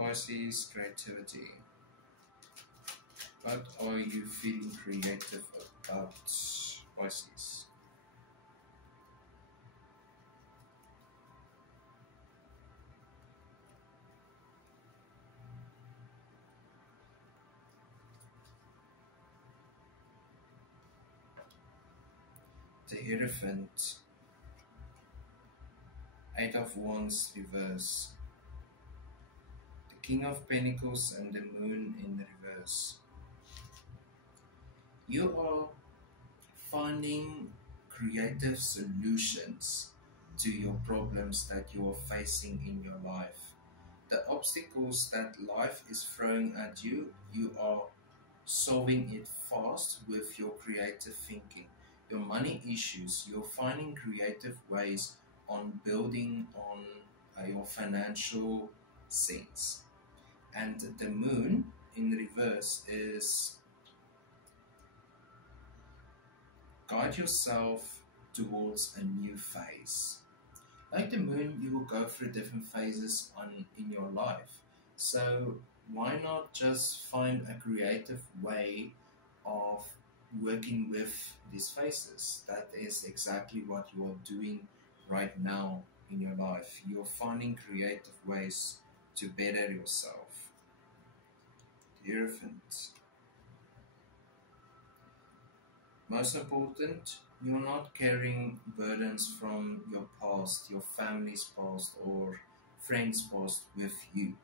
Pisces, creativity. What are you feeling creative about, Pisces? The Hierophant, Eight of Wands reverse, the King of Pentacles and the Moon in reverse. You are finding creative solutions to your problems that you are facing in your life. The obstacles that life is throwing at you, you are solving it fast with your creative thinking. Your money issues, you're finding creative ways on building on your financial sense. And the Moon in reverse is guide yourself towards a new phase. Like the Moon, you will go through different phases in your life. So why not just find a creative way of working with these phases? That is exactly what you are doing right now in your life. You're finding creative ways to better yourself. The Hierophant. Most important, you're not carrying burdens from your past, your family's past, or friends' past with you.